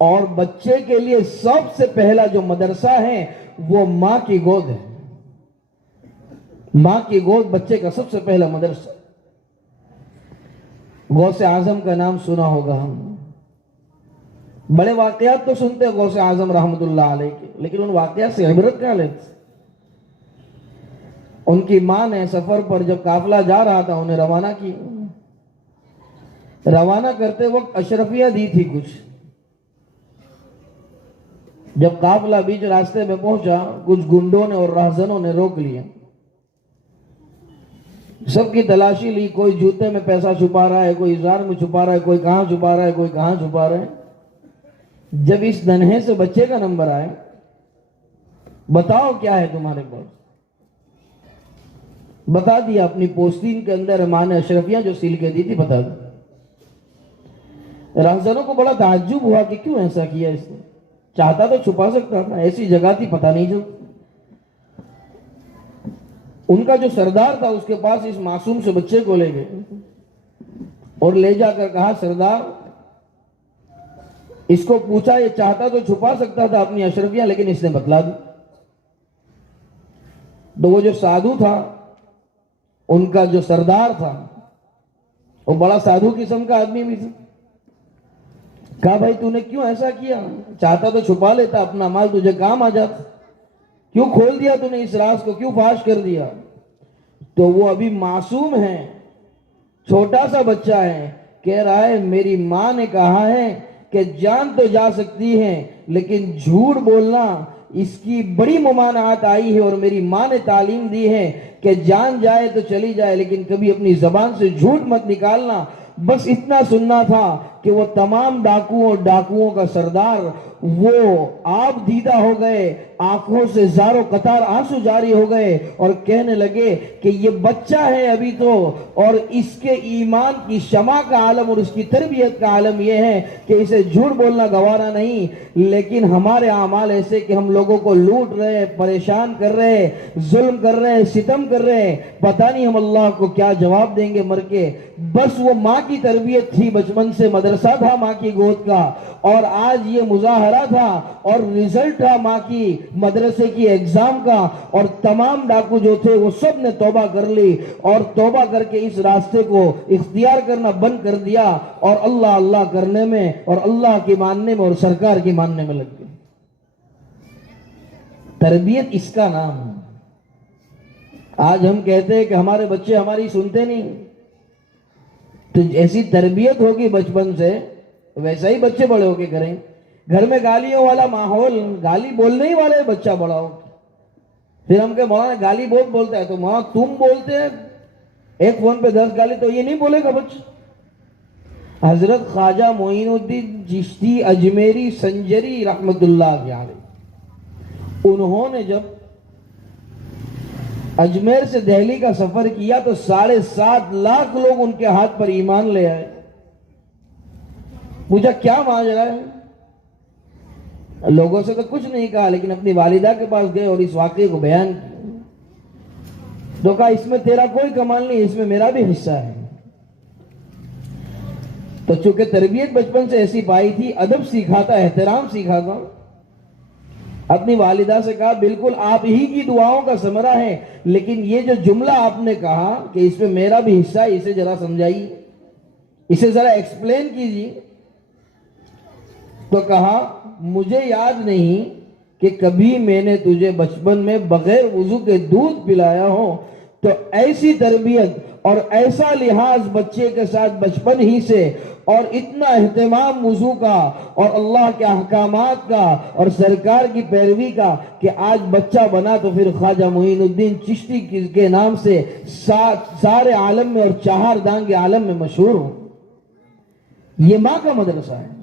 اور بچے کے لیے سب سے پہلا جو مدرسہ ہے وہ ماں کی گود ہے. ماں کی گود بچے کا سب سے پہلا مدرسہ. غوث اعظم کا نام سنا ہوگا ہم, بڑے واقعات تو سنتے ہیں غوث اعظم رحمت اللہ علیہ کے, لیکن ان واقعات سے عبرت کیا لیتے؟ ان کی ماں نے سفر پر جب قافلہ جا رہا تھا انہیں روانہ کی. روانہ کرتے وقت اشرفیہ دی تھی کچھ. جب قافلہ بیچ راستے میں پہنچا کچھ گنڈوں نے اور راہزنوں نے روک لیا. سب کی تلاشی لی, کوئی جوتے میں پیسہ چھپا رہا ہے, کوئی ازار میں چھپا رہا ہے, کوئی کہاں چھپا رہا ہے, کوئی کہاں چھپا رہا ہے. جب اس ننھے سے بچے کا نمبر آئے, بتاؤ کیا ہے تمہارے پاس, بتا دیا اپنی پوستین کے اندر ماں نے اشرفیہ جو سیل کے دی تھی بتا دی. راہزنوں کو بڑا تعجب ہوا کہ کیوں ایسا کیا اس نے, چاہتا تو چھپا سکتا تھا, ایسی جگہ تھی پتہ نہیں چلتا. ان کا جو سردار تھا اس کے پاس اس معصوم سے بچے کو لے گئے اور لے جا کر کہا, سردار اس کو پوچھا, یہ چاہتا تو چھپا سکتا تھا اپنی اشرفیہ لیکن اس نے بتلا دی. تو وہ جو سادھو تھا, ان کا جو سردار تھا, وہ بڑا سادھو قسم کا آدمی بھی تھا. کہا بھائی تو نے کیوں ایسا کیا, چاہتا تو چھپا لیتا, اپنا مال تجھے کام آ جاتا, کیوں کھول دیا تو نے اس راز کو, کیوں فاش کر دیا؟ تو وہ ابھی معصوم ہے, چھوٹا سا بچہ ہے, کہہ رہا ہے میری ماں نے کہا ہے کہ جان تو جا سکتی ہے لیکن جھوٹ بولنا اس کی بڑی ممانعت آئی ہے, اور میری ماں نے تعلیم دی ہے کہ جان جائے تو چلی جائے لیکن کبھی اپنی زبان سے جھوٹ مت نکالنا. بس اتنا سننا تھا کہ وہ تمام ڈاکوؤں کا سردار وہ آپ دیدہ ہو گئے, آنکھوں سے زارو قطار آنسو جاری ہو گئے اور کہنے لگے کہ یہ بچہ ہے ابھی تو, اور اس کے ایمان کی شمع کا عالم اور اس کی تربیت کا عالم یہ ہے کہ اسے جھوٹ بولنا گوارا نہیں, لیکن ہمارے اعمال ایسے کہ ہم لوگوں کو لوٹ رہے, پریشان کر رہے, ظلم کر رہے, ستم کر رہے, پتہ نہیں ہم اللہ کو کیا جواب دیں گے مر کے. بس وہ ماں کی تربیت تھی, بچپن سے مدرسہ تھا ماں کی گود کا, اور آج یہ مظاہرہ تھا اور رزلٹ تھا ماں کی مدرسے کی ایگزام کا, اور تمام ڈاکو جو تھے وہ سب نے توبہ کر لی اور توبہ کر کے اس راستے کو اختیار کرنا بند کر دیا اور اللہ اللہ کرنے میں اور اللہ کی ماننے میں اور سرکار کی ماننے میں لگ گئے. تربیت اس کا نام ہے. آج ہم کہتے ہیں کہ ہمارے بچے ہماری سنتے نہیں, تو ایسی تربیت ہوگی بچپن سے ویسا ہی بچے بڑے ہو کے کریں. گھر میں گالیوں والا ماحول, گالی بولنے ہی والے بچہ بڑا ہو, پھر ہم کہ مولانا گالی بہت بولتا ہے, تو مولانا تم بولتے ہیں ایک فون پہ 10 گالی, تو یہ نہیں بولے گا بچہ. حضرت خواجہ معین الدین چشتی اجمیری سنجری رحمت اللہ علیہ, انہوں نے جب اجمیر سے دہلی کا سفر کیا تو 7.5 لاکھ لوگ ان کے ہاتھ پر ایمان لے آئے. پوچھا کیا ماجرا ہے, لوگوں سے تو کچھ نہیں کہا لیکن اپنی والدہ کے پاس گئے اور اس واقعے کو بیان کیا. تو کہا اس میں تیرا کوئی کمال نہیں, اس میں میرا بھی حصہ ہے. تو چونکہ تربیت بچپن سے ایسی پائی تھی, ادب سیکھا تھا, احترام سیکھا تھا, اپنی والدہ سے کہا بالکل آپ ہی کی دعاؤں کا ثمرہ ہے, لیکن یہ جو جملہ آپ نے کہا کہ اس میں میرا بھی حصہ ہے, اسے ذرا سمجھائیے, اسے ذرا ایکسپلین کیجیے. تو کہا مجھے یاد نہیں کہ کبھی میں نے تجھے بچپن میں بغیر وضو کے دودھ پلایا ہو, تو ایسی تربیت اور ایسا لحاظ بچے کے ساتھ بچپن ہی سے, اور اتنا اہتمام وضو کا اور اللہ کے احکامات کا اور سرکار کی پیروی کا کہ آج بچہ بنا تو پھر خواجہ معین الدین چشتی کے نام سے سارے عالم میں اور چہار دانگ عالم میں مشہور ہو. یہ ماں کا مدرسہ ہے.